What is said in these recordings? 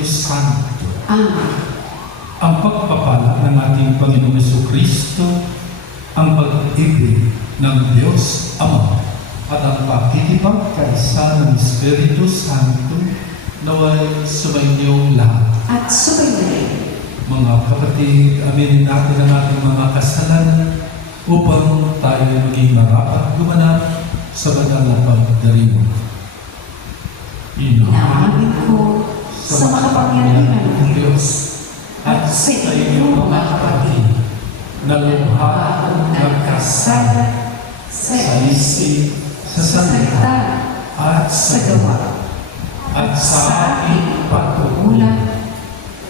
Espiritu Santo. Amen. Ang pagpapala ng ating Panginoong Jesucristo, ang pag-ibig ng Diyos Ama, at ang pakikipagkaisa ng Espiritu Santo naway sumainyo lahat. At sumayin. Mga kapatid, aminin natin ang ating mga kasalanan upang tayo maging marapat gumanap sa banal na pagdarima. Inaamin ko sa makapangyarihan ng Diyos at sa inyo mga kapatid na lubha akong nagkasala sa isip, sa salita, at sa gawa, at sa aking pagkukulang.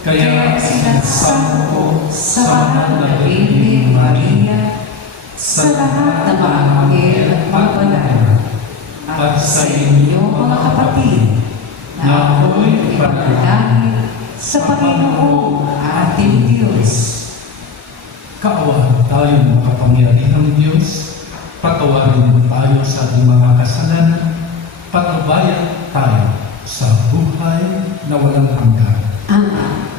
Kaya sinasama ko sa mahal na Birhen Maria, sa lahat ng mga anghel at mga banal, at sa inyo mga kapatid, na ako'y ipanalangin sa Panginoong ating Diyos. Kaawa tayong makapangyarihang Diyos, patawarin tayo sa ating mga kasalanan, patabayan tayo sa buhay na walang hanggan. Amen.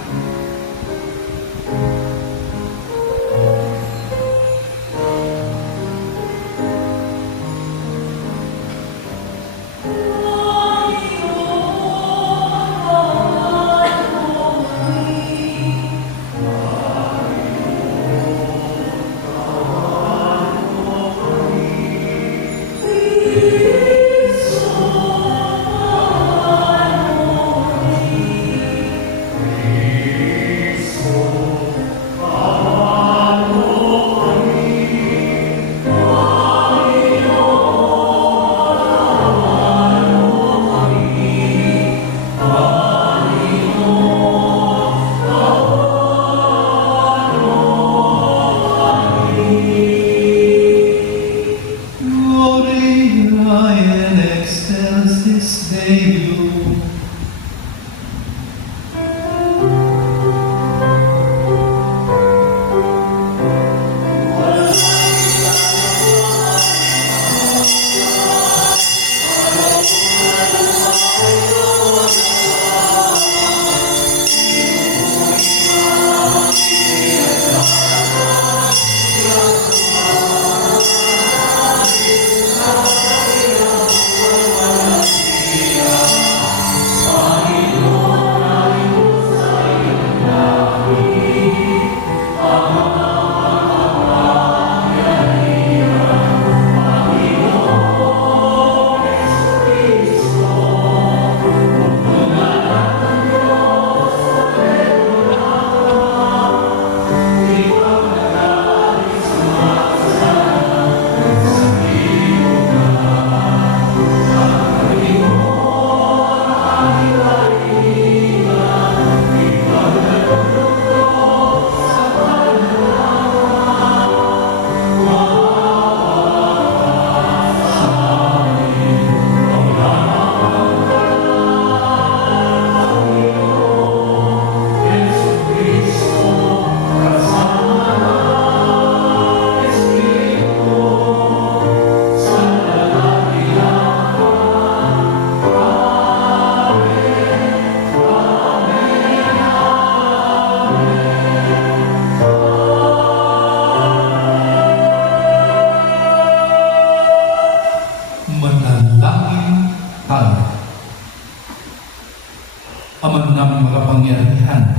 Ama naming makapangyarihan,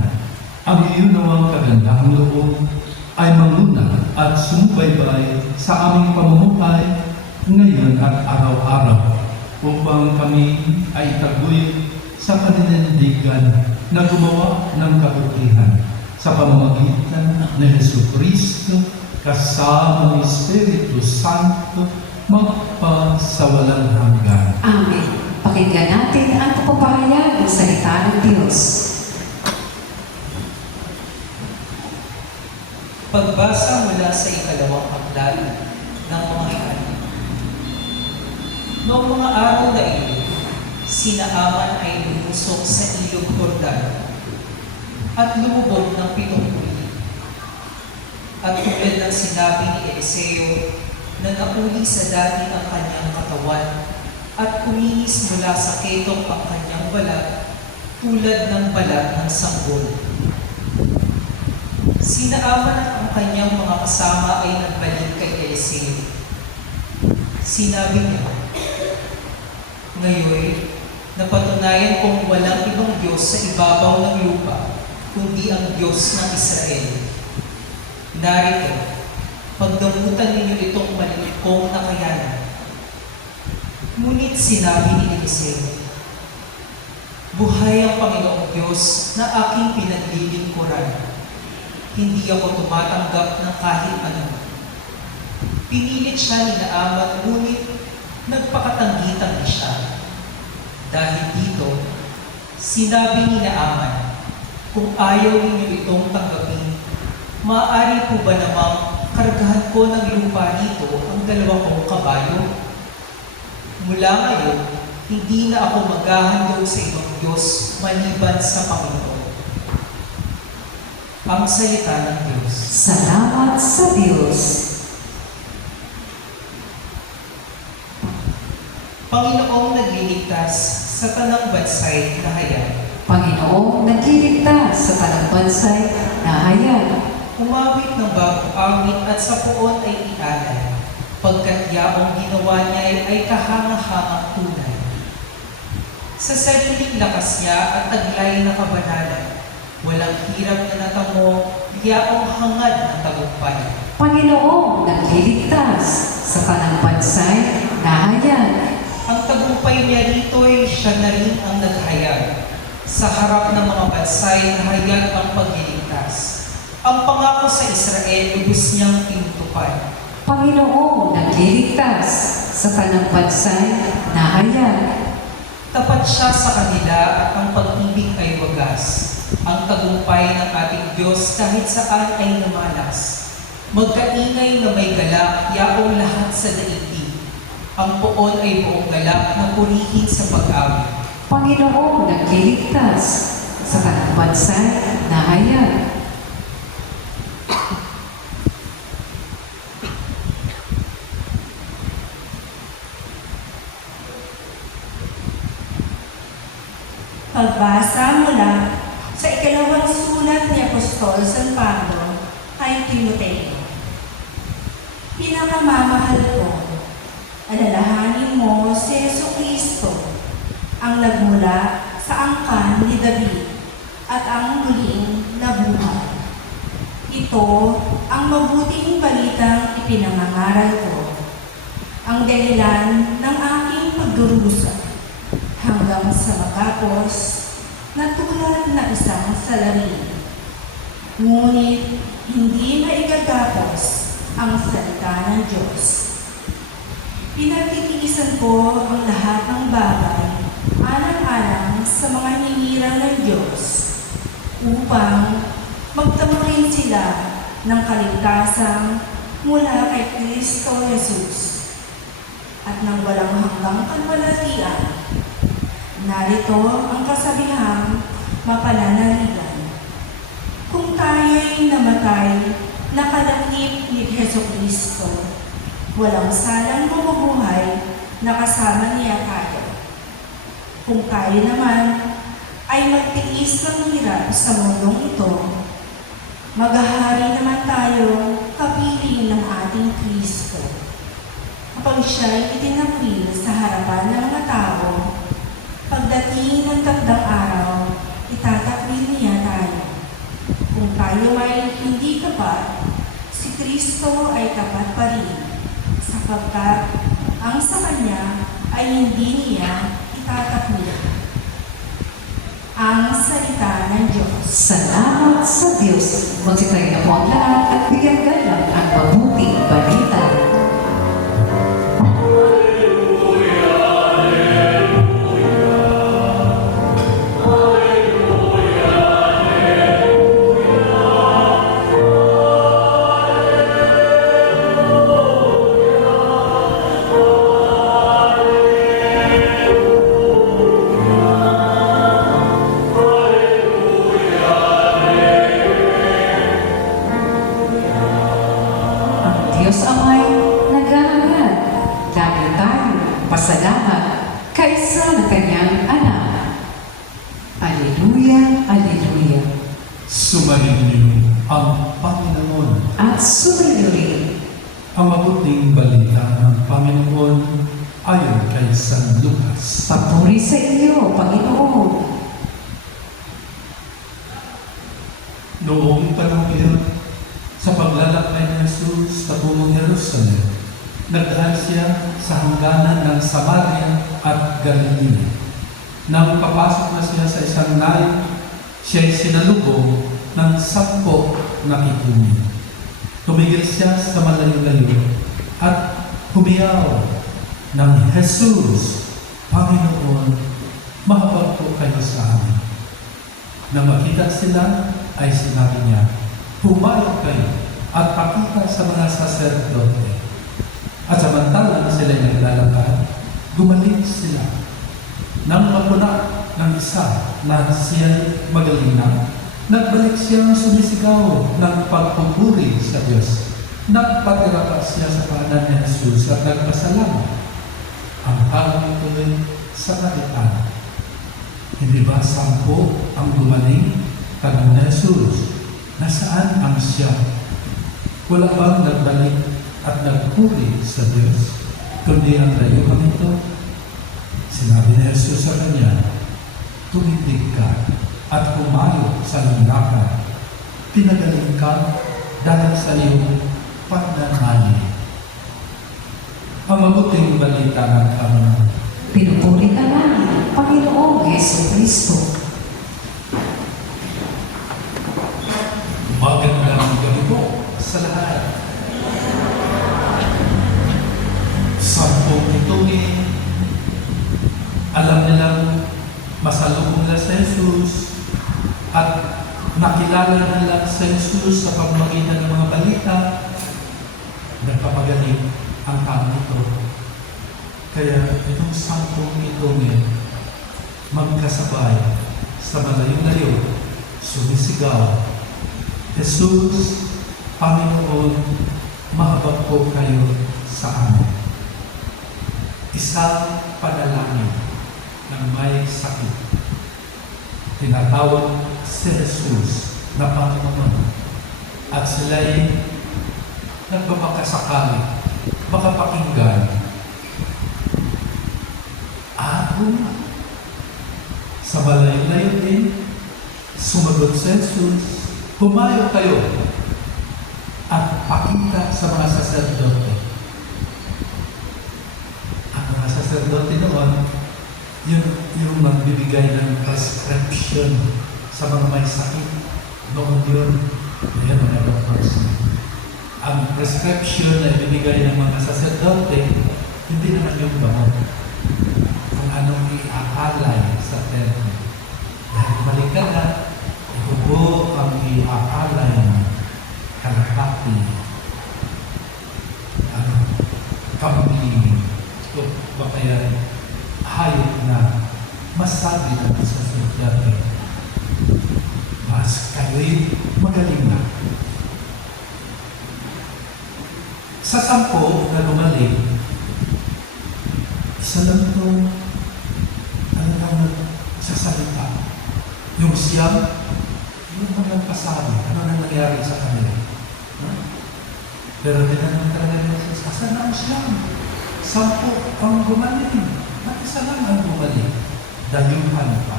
ang iyo nawang kagandahang loob ay manguna at sumubaybay sa aming pamumuhay ngayon at araw-araw upang kami ay itaguyod sa kaninindigan na gumawa ng kabutihan sa pamamagitan ni Jesucristo kasama ng Espiritu Santo magpasawalang hanggan. Amen. Pakinggan natin ang kapapahayag ng salita ng Diyos. Pagbasa mula sa ikalawang aklat ng mga hari. Noong mga araw na iyon, sina Aman ay lumusok sa ilog Jordan at lumubog ng 7 uli. At tulad ng sinabi ni Eliseo na nauli sa dati ang kanyang katawan at kuminis mula sa ketong ang kanyang balat, tulad ng balat ng sanggol. Sina Aman at ang kanyang mga kasama ay nagbalik kay Eliseo. Sinabi niya, "Ngayon, napatunayan kong walang ibang Diyos sa ibabaw ng lupa, kundi ang Diyos ng Israel. Narito, pagdamutan ninyo itong maliit kong nakayanan." Ngunit sinabi ni Eliseo, "Buhay ang Panginoong Diyos na aking pinaglilingkuran. Hindi ako tumatanggap ng kahit ano." Pinilit siya ni Naaman, ngunit nagpakatanggi-tanggi siya. Dahil dito, sinabi ni Naaman, "Kung ayaw ninyo itong tanggapin, maaari po ba namang kargahan ko ng lupa nito ang 2 kong kabayo? Mula ngayon, hindi na ako maghahandog sa ibang Diyos maliban sa Panginoon." Ang salita ng Diyos. Salamat sa Diyos. Panginoong nagliligtas sa tanang bansay na hayag. Panginoong nagliligtas sa tanang bansay na hayag. Umawit ng bagong awit at sa puon ay ialay, pagkat yaong ginawa niya ay kahanga-hangang tunay. Sa sariling lakas niya at taglay na kabanalan, walang hirap na natamo, yaong hangad ng tagumpay. Panginoong nagliligtas sa tanang bansay na hayag. Ang tagumpay niya rito ay siya na rin ang naghayag. Sa harap ng mga bansay na hayag ang pagliligtas. Ang pangako sa Israel, lubos niyang tinutupad. Panginoong nagliligtas sa tanang bansay na hayag. Tapat siya sa kanila at ang pag-ibig ay wagas. Ang tagumpay ng ating Diyos kahit saan ay namalas. Magkaingay na may galak, yaong lahat sa daigdig. Ang poon ay buong galak na purihin sa pag-awit. Panginoong nagliligtas sa tanang bansay na hayag. Pagbasa mula sa ikalawang sulat ni Apostol San Pablo kay Timoteo. Pinakamamahal ko, alalahanin mo si Jesucristo, ang nagmula sa angkan ni David at ang muling nabuhay. Ito ang mabuting balitang ipinangangaral ko, ang dahilan ng aking pagdurusa hanggang sa matapos na tulad na isang salarin. Ngunit hindi maigatapos ang salita ng Diyos. Pinagtitiisan ko ang lahat ng bagay alang-alang sa mga hinirang ng Diyos upang magtamo rin sila ng kaligtasan mula kay Kristo Jesus at ng walang hanggang kalwalhatian. Narito ang kasabihang mapananaligan. Kung tayo'y namatay, nakalangip ni Jesucristo, walang salang mabubuhay na kasama niya tayo. Kung tayo naman ay magtiis ng hirap sa mundong ito, maghahari naman tayo kapiling ng ating Kristo. Kapag siya'y itinakwil sa harapan ng mga tao, pagdating ng takdang araw, itatakwil niya tayo. Kung tayo ay hindi tapat, si Kristo ay tapat pa rin, sapagkat ang sa Kanya ay hindi niya itatakwil. Ang salita ng Diyos. Salamat sa Diyos. Magsitayo na po ang lahat at bigyan galang ang mabuting balita. Diyos Amay, naghahangad, lagi tayo pasalamat kaysa ng Kanyang anak. Alleluia. ang Panginoon. At sumayo rin. Ang mabuting balita ng Panginoon ayon kay San Lucas. Papuri sa iyo, Panginoon. Noong panahon iyon, sa paglalakbay ni Jesus patungong Jerusalem, nagdaan siya sa hangganan ng Samaria at Galilea. Nang papasok na siya sa isang nayo, siya'y sinalubong ng 10 na itlumi. Tumigil siya sa malayo-layo at humiyaw ng Jesus, Panginoon, mahabag po kayo sa amin. Nang makita sila, ay sinabi niya, pumayag kayo at pakita sa mga saserdote. At samantalang sila naglalakad, gumaling sila. Nang mapuna ng isa na siya'y magaling na, nagbalik siyang sumisigaw ng pagpupuri sa Diyos. Nagpatira pa siya sa kanan ni Jesus at nagpasalamat. Ang tao tuloy sa kalitan. Hindi ba 10 ang gumaling? Tanong ni Jesus, nasaan ang siya? Wala bang nagbalik at nagpuri sa Diyos, kundi ang dayuhan ito? Sinabi ni Jesus sa kanya, tumindig ka at pumayo sa landakan. Pinagaling ka dahil sa iyong pananalig. Ang mabuting balita ng Panginoon. Pinupuri ka namin, Panginoong Yesu Kristo. Magandang gabi po sa lahat. 10 itungin, alam nilang masalubong nila sa Jesus at nakilala nila sa Jesus sa pamamagitan ng mga balita. Nagpapagaling ang tao nito. Kaya itong 10 itungin, magkasabay sa malayo-layo, sumisigaw, Jesus, Panginoon, mahabag po kayo sa amin. Isang panalangin ng may sakit. Tinatawag si Jesus na Panginoon. At sila'y nagbabakasakali, makapakinggan. Sa malayo-layo din, sumagot si Jesus, humayo kayo at pakita sa mga saserdote. Ang mga saserdote noon, yung magbibigay ng prescription sa mga may sakit. Noon yun, ayan mga doctors. Ang prescription na ibibigay ng mga saserdote, hindi naman yung gamot. Kung anong iaalay sa templo. Dahil balikan na, ito po ang iaalay ng kalapati, kambing, o bakaya hayop na masabi ng isang saserdote. Mas kayo'y magaling na. Sa 10 na gumaling, isa lang ito nagsasalita. Yung siyam, yung mga nagpasabi, ano na nangyari sa kanila. Pero tinanong talaga niya, asan na ang siyam? 10 ang gumaling. Isa lang ang gumaling. Dayuhan pa.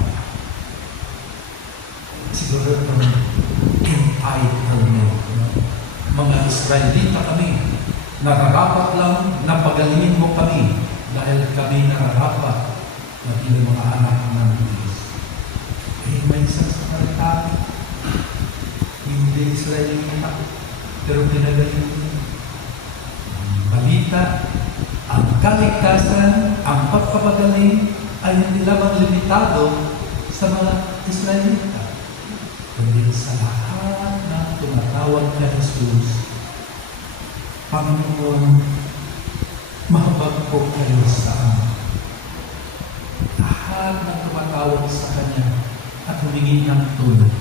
Siguro itong entitlement. Mga Israelita kami, nararapat lang na pagalingin mo kami dahil kami nararapat na bilang mga anak ng Diyos. May isang Samaritan, hindi Israelita, pero pinagaling mo. Balita, ang kaligtasan, ang pagpapagaling ay hindi lamang limitado sa mga Israelita, kundi sa lahat ng tumatawag kay Jesus. Panginoon, mahabag po kayo sa amin. Lahat ng tumatawag sa Kanya at humingi ng tulong,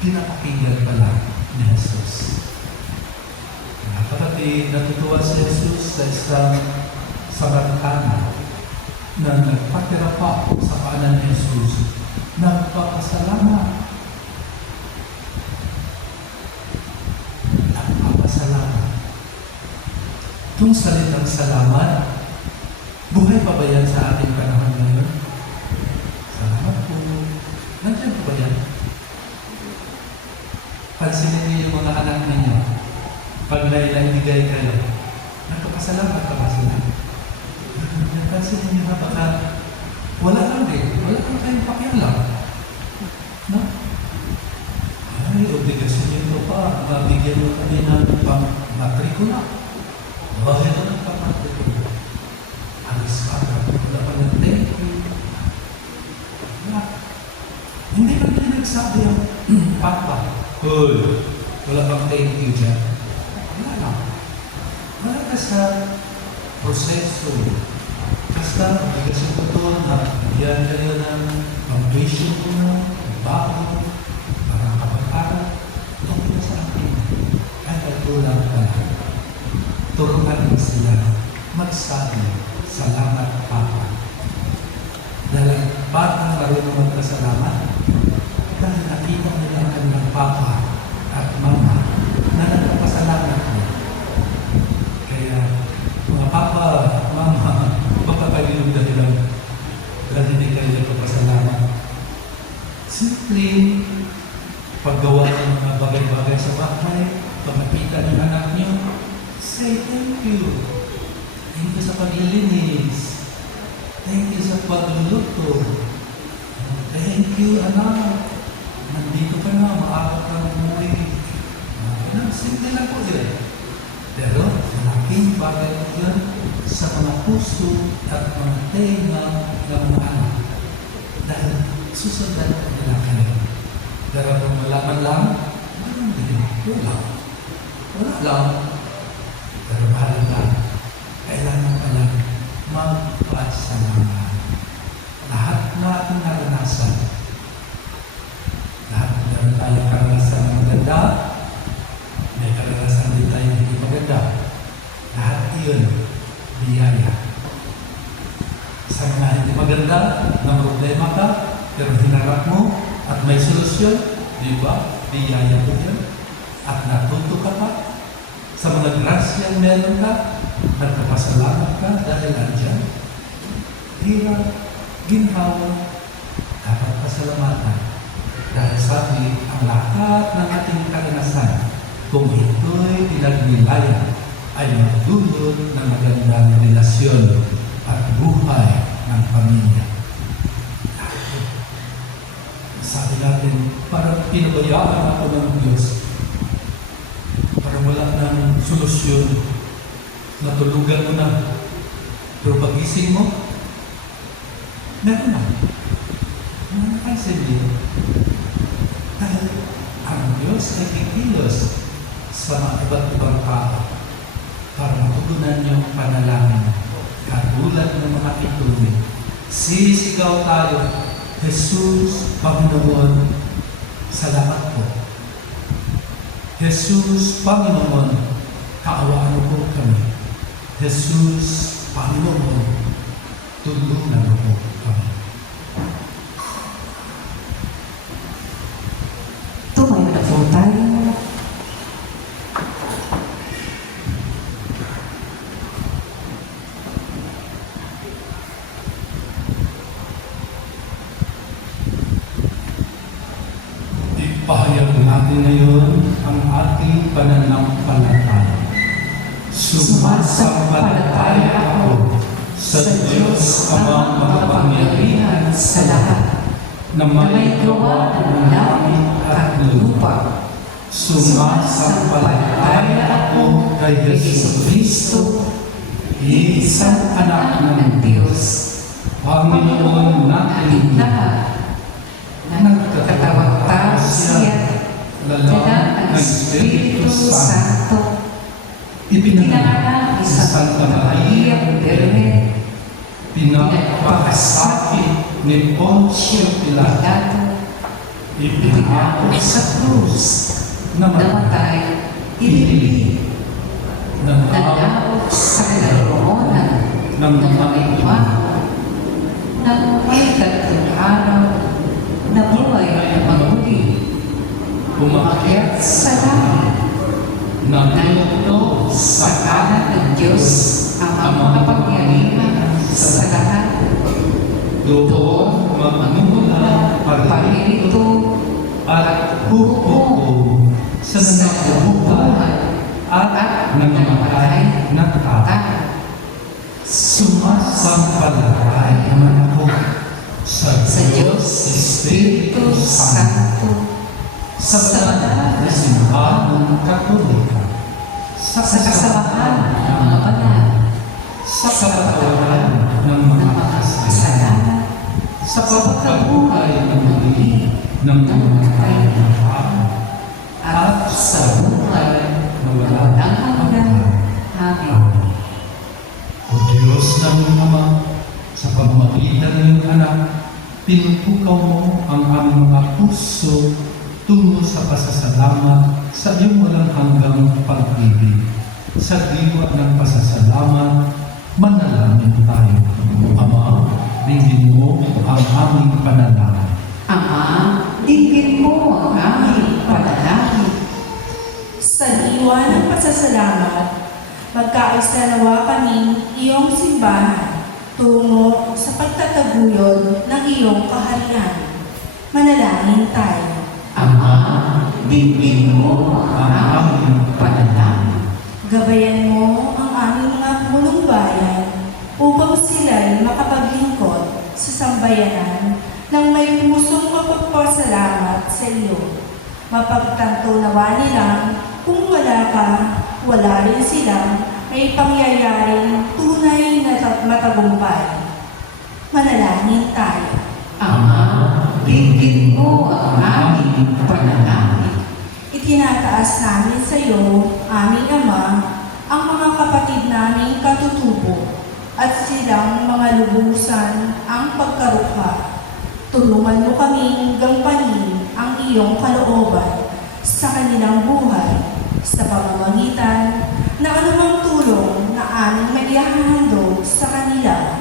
pinapakinggan pala ni Jesus. Mga kapatid, natutuwa si Jesus sa isang Samaritana na nagpatira pa sa kanan ni Jesus, nagpapasalamat. Itong salitang salamat, buhay pa ba yan sa ating panahon ngayon? Salamat po. Nandiyan po ba yan? Pansinin niyo yung mga anak ninyo. Pag naibigay kayo, nagpapasalamat ka ba sila? Pansinin niyo na baka wala lang din. Wala lang kayong pakialam. No? Ay, obligasyon nyo pa. Mabigyan mo kami ng pang-matrikula. Bakit na ng pang-matrikula? Alis ka, wala pa ng thank you. Wala. Hindi ba nila nagsabi ang papa? Hoy, wala bang thank you dyan? Wala lang. Wala ka sa proseso. Basta, obligasyon ko to na yan kayo ng pang-tuition ko na, bago, para kapag-aral, okay na sa akin. Kahit ay kulang ka na. Turuan mo sila magsabi, salamat, Papa. Dahil batang marunong magpasalamat, dahil nakita nila ang kanilang Papa at Mama na nagpapasalamat mo. Kaya, mga Papa, Mama, baka pagilong dahilan dahil hindi kayo nagpapasalamat. Simple, paggawa ng mga bagay-bagay sa bahay, pagkakita ng anak niyo, say thank you. Thank you sa paglilinis. Thank you sa pagluluto. Thank you, anak. Nandito ka na, maaga ka na umuwi. Simple lang po yun. Pero, malaking bagay po yun sa mga puso at mga tenga ng mga anak. Dahil susundan nila kayo. Pero kung malaman lang, wala. Wala lang. Pero mahalaga, kailangan ka lang magpasalamat. Lahat na ating naranasan, lahat meron tayong karanasan na maganda, may karanasan din tayo hindi maganda. Lahat yun, biyaya. Sa mga hindi maganda, na problema ka, pero hinarap mo at may solusyon, di ba? Biyaya po yun. At natuto ka pa. Sa mga grasyang meron ka, nagpapasalamat ka dahil andyan. Hirap, ginhawa, dapat pasalamatan. Dahil sabi, ang lahat ng ating karanasan, kung ito'y pinagnilaya, ay magdulot ng magandang relasyon at buhay ng pamilya. Sabi natin, parang pinabayaan ako ng Diyos. Parang wala ng solusyon. Natulugan mo na. Pero pagising mo, meron na. Napansin niyo. Dahil ang Diyos ay kikilos sa mga iba't ibang tao para matugunan niyong panalangin. Katulad ng mga ituloy. Sisigaw tayo, Jesus, Panginoon, salamat po. Jesus, Panginoon, kaawaan mo po kami. Jesus, Panginoon, tulungan mo po kami. Tumayo na po tayo. Ipahayag natin ngayon ang ating pananampalataya. Sumasampalataya ako sa Diyos amang makapangyarihan sa lahat na may gawa ng langit at lupa. Sumasampalataya ako kay Jesucristo, isang anak ng Diyos, Panginoon natin lahat. Nagkatawang tao siya, lalang ng Espiritu Santo, pinanganak ni Santa Maria Berme, pinagpakasakit ni Poncio Pilato, ipinako sa krus, namatay, inilibig, nanaog sa kinaroonan ng mga iwan, nang may tatlong araw, nabuhay na maguli, umakyat sa langit, nagluto sa kanan ng Diyos ang makapangyarihan sa lahat. Doon magmumula Pagilito at hukuko sa nabubuhay at namamatay na tao. Sumasampalataya naman ako sa Diyos Espiritu Santo, sa banal na simbahan katolika, sa kasamahan ng mga banal, sa kapatawaran ng mga kasalanan, kasalanan, sa pagkabuhay ng muli ng mga tao, at sa buhay na wala walang hanggan. Amen. O Diyos ng Ama, sa pamamagitan ng iyong anak, pinupukaw mo ang aming mga puso tungo sa pasasalamat sa iyong walang hanggang pag-ibig. Sa diwa ng pasasalamat, manalangin tayo. Ama, dinggin mo ang aming panalangin. Ama, dinggin mo ang aming panalangin. Sa diwa ng pasasalamat, magkaisa nawa kami iyong simbahan tungo sa pagtataguyod ng iyong kaharian. Manalangin tayo. Ama, dinggin mo ang aming panalangin. Gabayan mo ang aming mga pulong bayan upang sila'y makapaglingkod sa sambayanan ng may pusong mapagpasalamat sa iyo. Mapagtanto nawa nilang kung wala ka, wala rin silang may pangyayaring tunay na matagumpay. Manalangin tayo. Ama, dinggin mo ang aming panalangin. Itinataas namin sa iyo, aming Ama, ang mga kapatid naming katutubo at silang mga lubusan ang pagkarukha. Tulungan mo kaming gampanin ang iyong kalooban sa kanilang buhay sa pamamagitan ng anumang tulong na aming maihahandog sa kanila.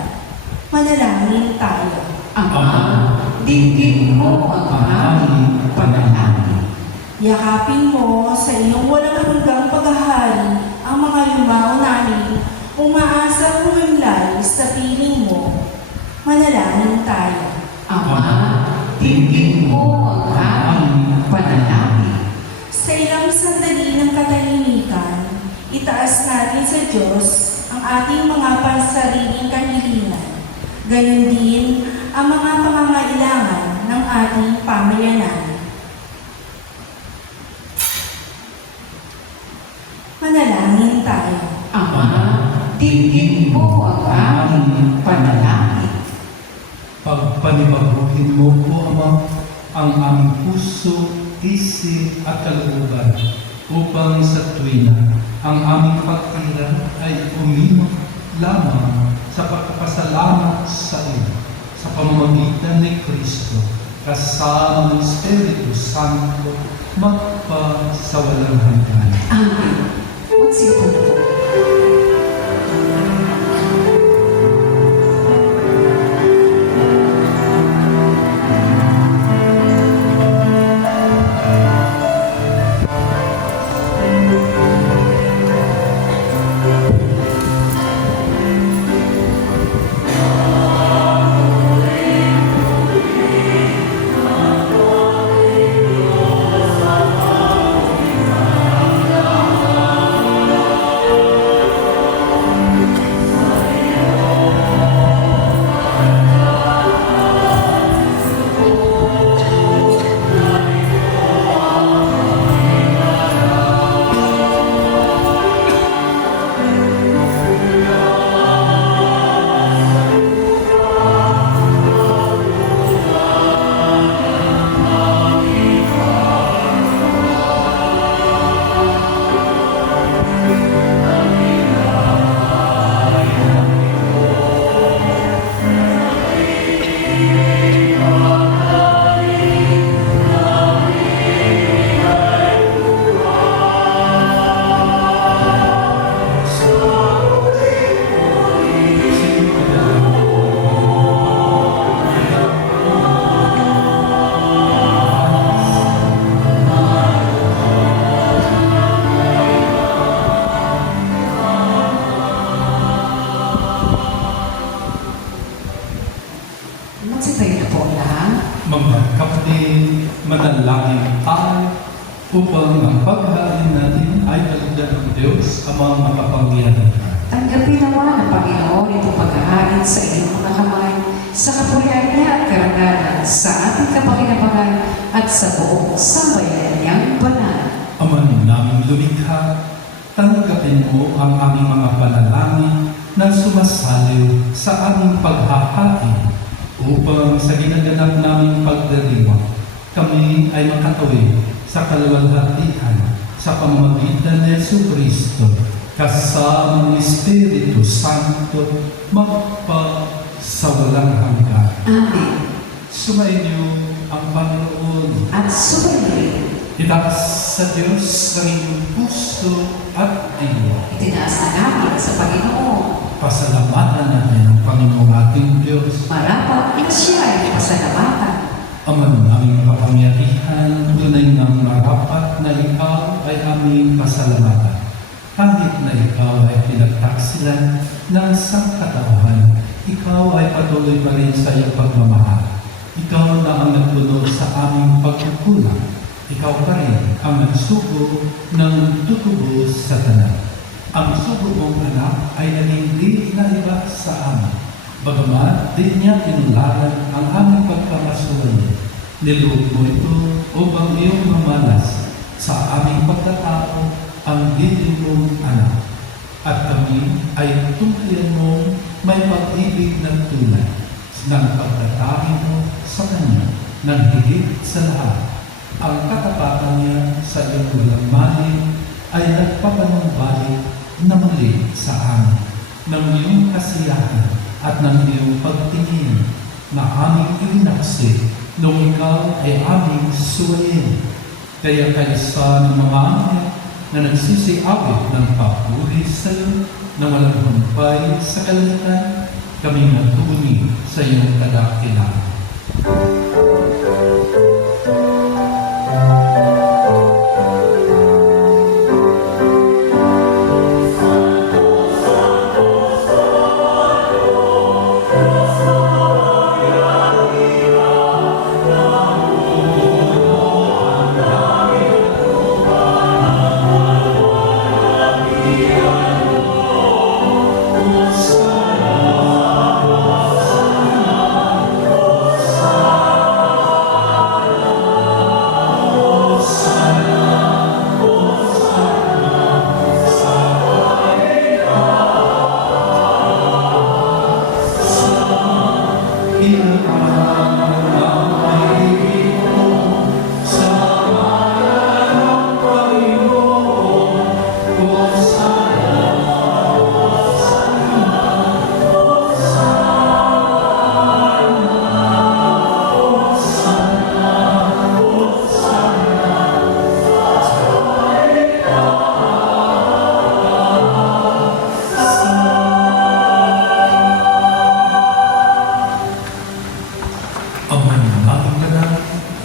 Manalangin tayo. Ama, dinggin mo ang aming panalangin. Yakapin mo sa iyong walang hanggang paghahari ang mga yumao namin umaasa humimlay sa piling mo. Manalangin tayo. Ama, dinggin mo ang aming panalangin. Sa ilang sandali ng katahimikan, itaas natin sa Diyos ang ating mga pansariling kahilingan. Gayon din ang mga pangangailangan ng ating pamayanan. Manalangin tayo. Ama, dinggin mo ang aming panalangin. Pagpanibaguhin mo po, Ama, ang aming puso, isip at kalooban upang sa tuwina ang aming pagtira ay umimok lamang sa pagpapasalamat sa iyo sa pamamagitan ni Kristo kasama ng Espiritu Santo magpasawalang hanggan. Amen. Magsipo po. upang ang paghain natin ay kalugdan ng Diyos amang makapangyarihan. Tanggapin nawa ng Panginoon itong paghahain sa iyong mga kamay, sa kapurihan niya at karangalan, sa ating kapakinabangan at sa buong sambayan niyang banal. Ama naming lumikha, tanggapin mo ang aming mga panalangin na sumasaliw sa aming paghahain upang sa ginaganap naming pagdiriwang, kami ay makatawid sa kaluwalhatian sa pamamagitan ni Jesucristo kasama ng Espiritu Santo magpasawalang hanggan. Amen. Sumainyo ang Panginoon. At sumayin, Itaas sa Diyos ang inyong puso at diwa. itinaas na namin sa Panginoon. Pasalamatan natin ang Panginoong ating Diyos. Marapat na siya ay pasalamatan. Ama naming kapangyarihan, tunay ng marapat na ikaw ay aming pasalamatan. Kahit na ikaw ay pinagtaksilan ng sangkatauhan, ikaw ay patuloy pa rin sa iyong pagmamahal. Ikaw na ang nagpuno sa aming pagkukulang. Ikaw pa rin ang nagsugo ng tutubos sa tanan. Ang sugo mong anak ay naging di na iba sa amin. Bagamat di niya tinularan ang aming pagkamasuwayin. Niluog mo ito upang iyong mamalas sa aming pagkatao ang dilim mong anak. At kami ay tungkiyan mo may pag-ibig ng tulad ng pagkatahin mo sa Kanya ng higit sa lahat. Ang katapatan niya sa iyong walang mali ay nagpapanumbalik na muli sa amin ng iyong kasiyahan at ng iyong pagtingin na aming ibinaksi nung ikaw ay aming suwayin. Kaya kaysa ng mga anghel na nagsisiawit ng papuri sa iyo na walang humpay sa kalangitan, kami natuni sa iyong kadakilaan.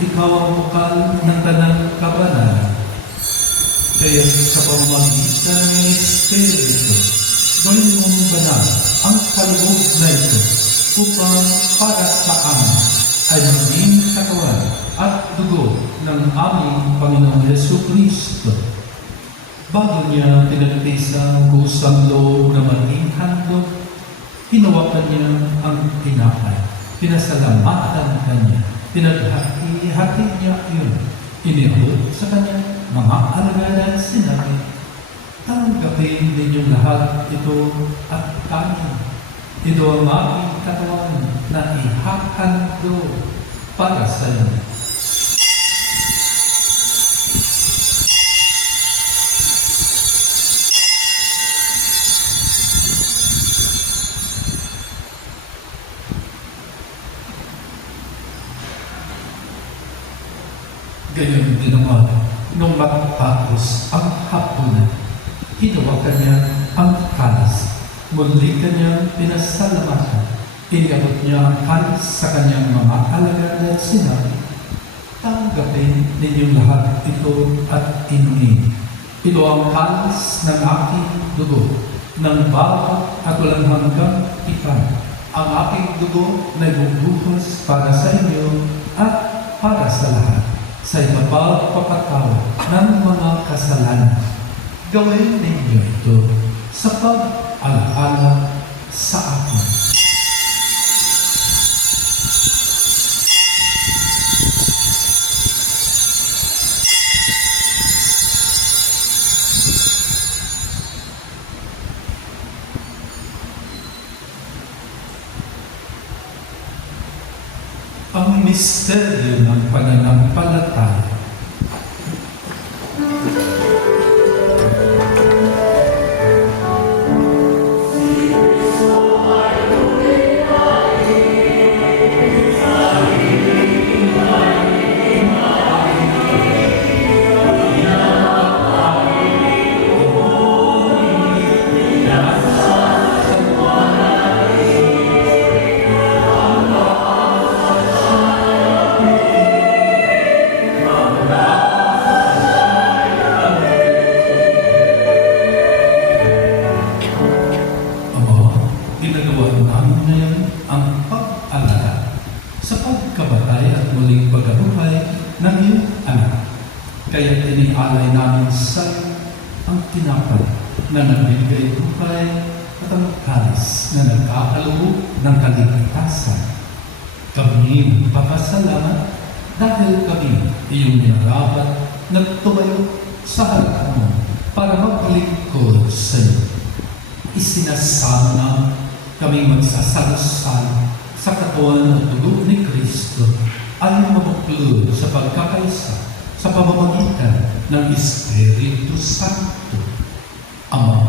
Ikaw ang bukal ng tanang kabanalan. Kaya sa pamamagitan ng Espiritu, gawin mong banal ang kaloob na ito upang para sa amin ay maging katawan at dugo ng aming Panginoong Jesucristo. Bago niya pinagpisa ang kusang loob na maging handog, hinawakan niya ang tinapay, pinasalamatan kanya, pinaghati niya iyon, iniabot sa kanya mga alagad at sinabi, tanggapin ninyong lahat ito at kanin. Ito ang aking katawan na ihahandog para sa inyo. Gayon ginawa nung matapos ang hapunan. Hinawakan niya ang kalis. Muli kanyang pinasalamatan. Iniabot niya ang kalis sa kanyang mga alagad at sinabi, tanggapin ninyong lahat ito at inumin. Ito ang kalis ng aking dugo, ng bago at walang hanggang ikan. Ang aking dugo na ibubuhos para sa inyo at para sa lahat. sa pagpapatawad ng mga kasalanan. Gawin ninyo ito sa pag-alaala sa akin. Ang misteryo ng pananampalataya. Ginagawa namin ngayon ang pag-alala sa pagkabatay at muling pagkabuhay ng iyong anak. Kaya tinialay namin sa ang tinapay na nagbibigay buhay at ang kalis na nagkakalawo ng kaligtasan. Kami papasalamat dahil kami iyong ninarapat nagtumayo sa harap mo para maglingkod sa iyo. Isinasama namin kami magsasalusal sa katawan at dugo ni Kristo ay mabuklod sa pagkakaisa sa pamamagitan ng Espiritu Santo. Ama,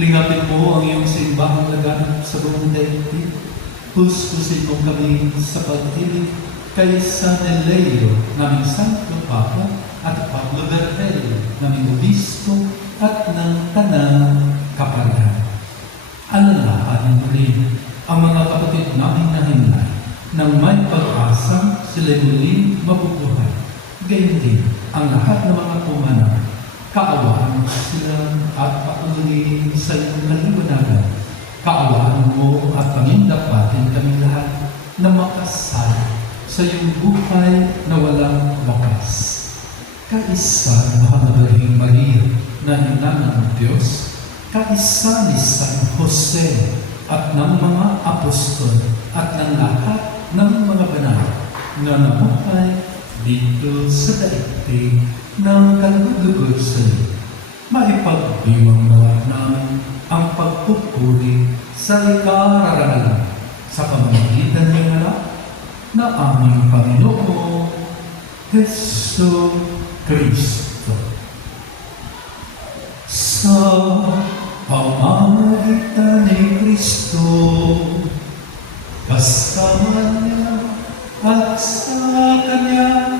lingapin mo ang iyong simbahang laganap sa buong daigdig. Puspusin mo kami sa pag-ibig kay San Eleo, naming Santo Papa, at Pablo Berhel, naming Obispo, at ng Tanang Kaparihan. Alalahanin mo rin ang mga kapatid naming nahinlay nang may pag-asang sila'y muling mabubuhay. Gayon din ang lahat ng mga pumanaw. Kaawaan mo sila at patuloyin sa iyong kaliwanagan. Kaawaan mo at pamindapatin kami lahat na makasal sa iyong buhay na walang wakas. Kaisa ng Mahalagang Maria na ina ng Diyos, kaisa ni San Jose at ng mga apostol at ng lahat ng mga banal na namuhay dito sa daigdig ng kalugod sa iyo. Maipagdiwang nawa namin ang pagpupuri sa ikararangalan sa pamamagitan ng anak na aming Panginoon Hesus Kristo. Sa pamamagitan ni Kristo, kasama niya at sa Kanya,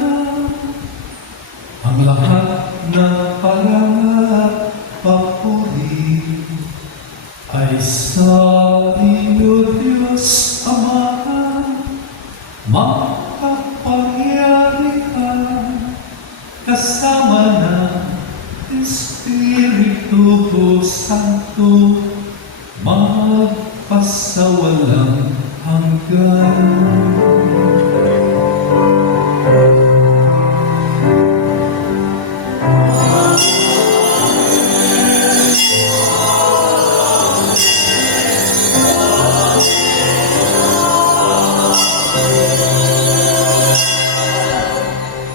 ang lahat ng parangal at papuri ay sa iyo, Diyos Ama, makapangyarihan, kasama ng Espiritu Santo, magpasawalang hanggan.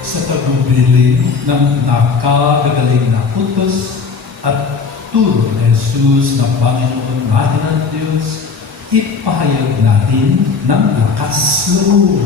Sa pagubili ng nakagagaling na utos at turo ni Jesus na Panginoon natin ang Diyos, ipahayag natin ng lakas loob.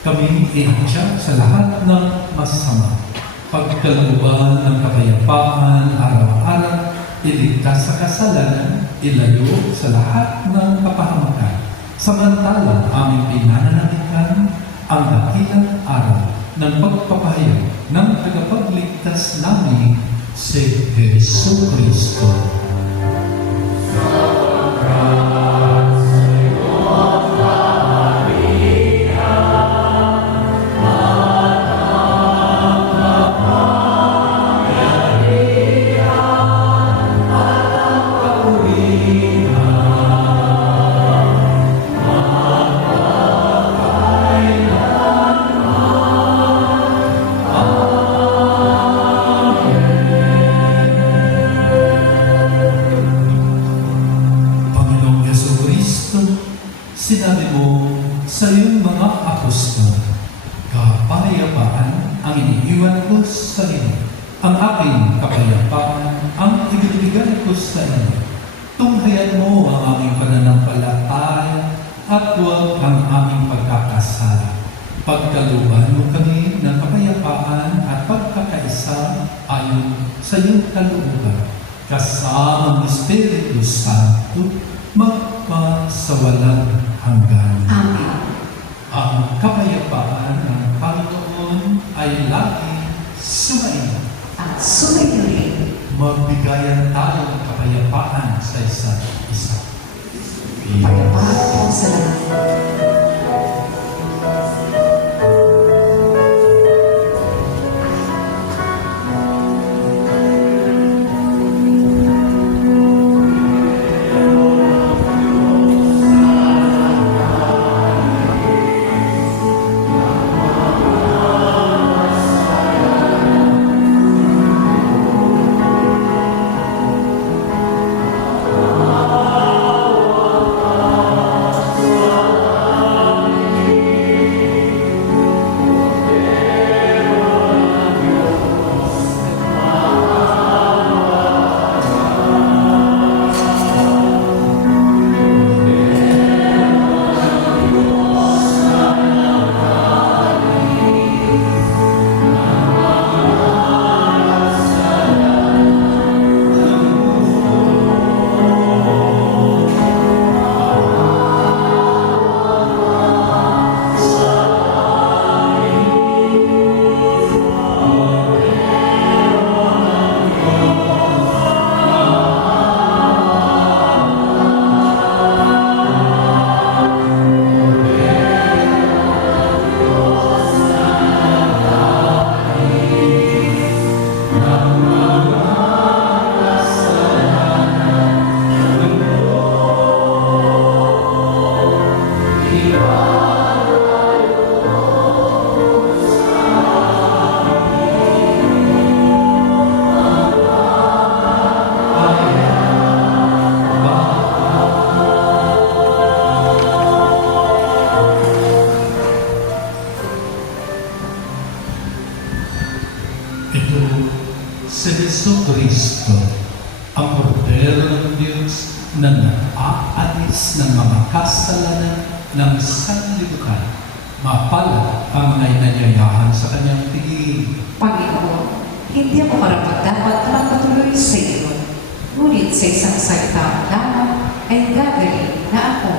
Kami inatyak sa lahat ng masama. Pagkalooban ng kapayapaan araw-araw, iligtas sa kasalanan, ilayo sa lahat ng kapahamakan. Samantalang aming pinananalikan ang dakilang araw ng pagpapahayag ng tagapagligtas namin si Jesu Kristo. Panginoong Jesucristo, sinabi mo sa iyong mga apostol, kapayapaan ang iniiwan ko sa inyo. Ang aking kapayapaan ang ibinibigay ko sa inyo. Tunghayan mo ang aming pananampalataya at huwag ang aming pagkakasala. Pagkalooban mo kami ng kapayapaan at pagkakaisa ayon sa iyong kalooban. Kasama ng Espiritu Santo, magpasawalang hanggan. Amen. Ang kapayapaan ng Panginoon ay lagi sumainyo. At sumayo rin. Magbigayan tayo ng kapayapaan sa isa't isa. Pagpapahal po sa lahat. Ito si Jesu Kristo, ang kordero ng Diyos na naaalis ng mga kasalanan ng sanlibutan. Mapalad ang mga inanyayahan sa kanyang tingin. Panginoon, hindi ako karapat-dapat magpatuloy sa iyo. Ngunit sa isang salita lamang ay gagaling na ako.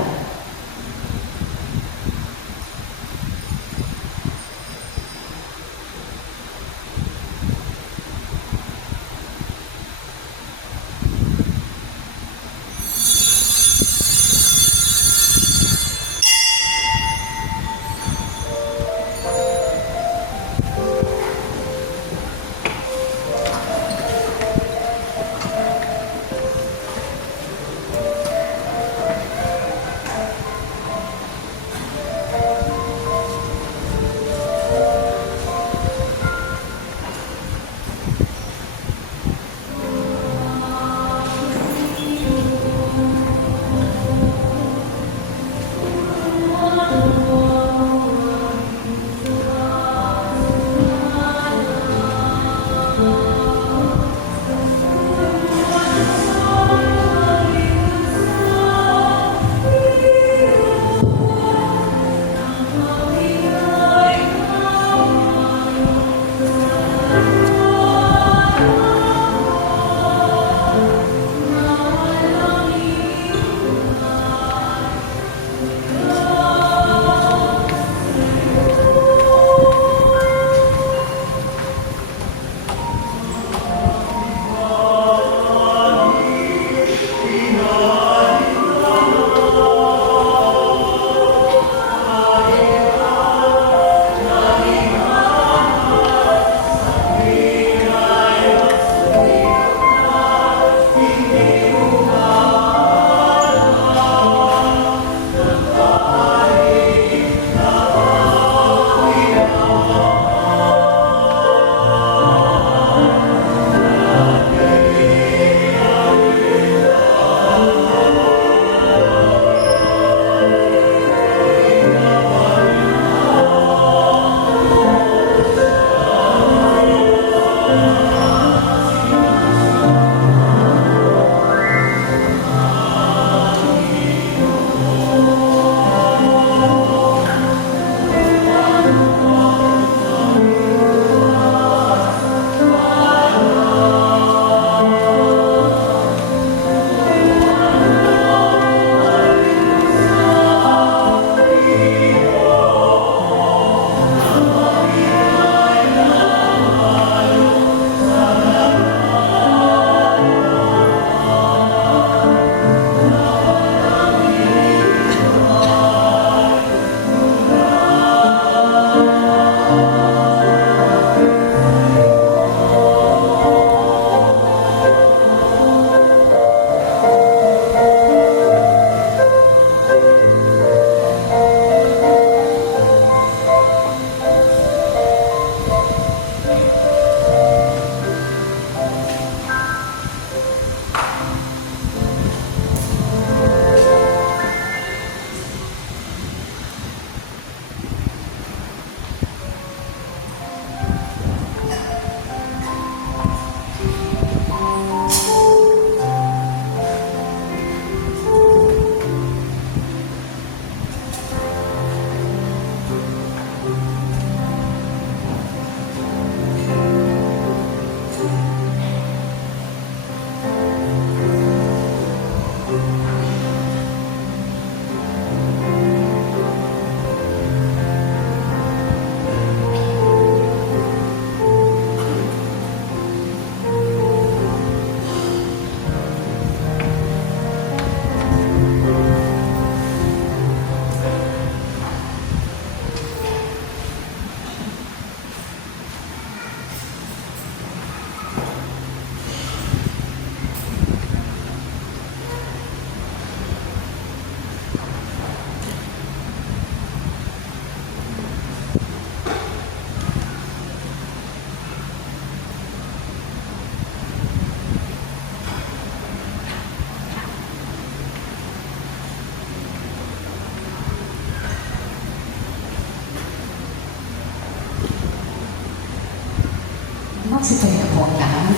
Magsipay na po ang lahat.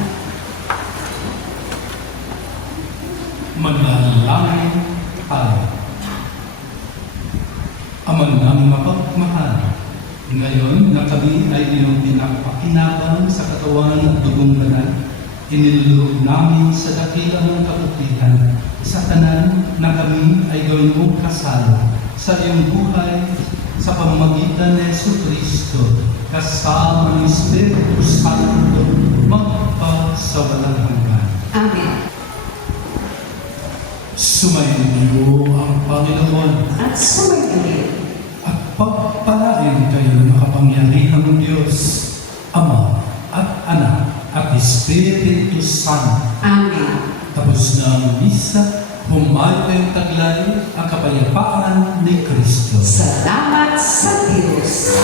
Manalangin tayo. Ama naming mapagmahal, ngayon na kami ay iyong pinapakinabang sa katawan at dugong banal, inilulog namin sa dakilang kabutihan sa tanan na kami ay gawin mong kasal sa iyong buhay sa pamamagitan ni Jesucristo kasama ng Espiritu Santo magpasawalang hanggan. Amen. Sumainyo ang Panginoon At sumayin at pagpalain kayo ng makapangyarihang Diyos, Ama at Anak at Espiritu Santo. Amen. Tapos na ang misa, humayo kayong taglay ang kapayapaan ni Kristo. Salamat sa Diyos.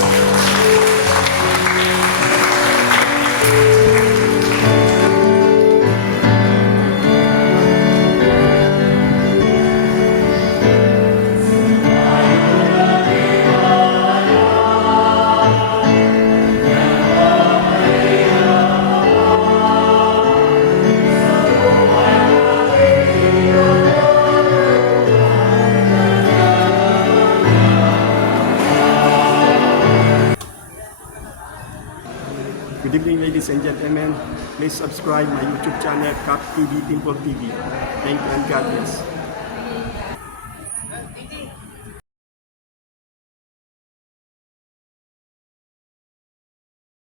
Good evening, ladies and gentlemen. Please subscribe my YouTube channel, Cap TV, Timple TV. Thank you and God bless.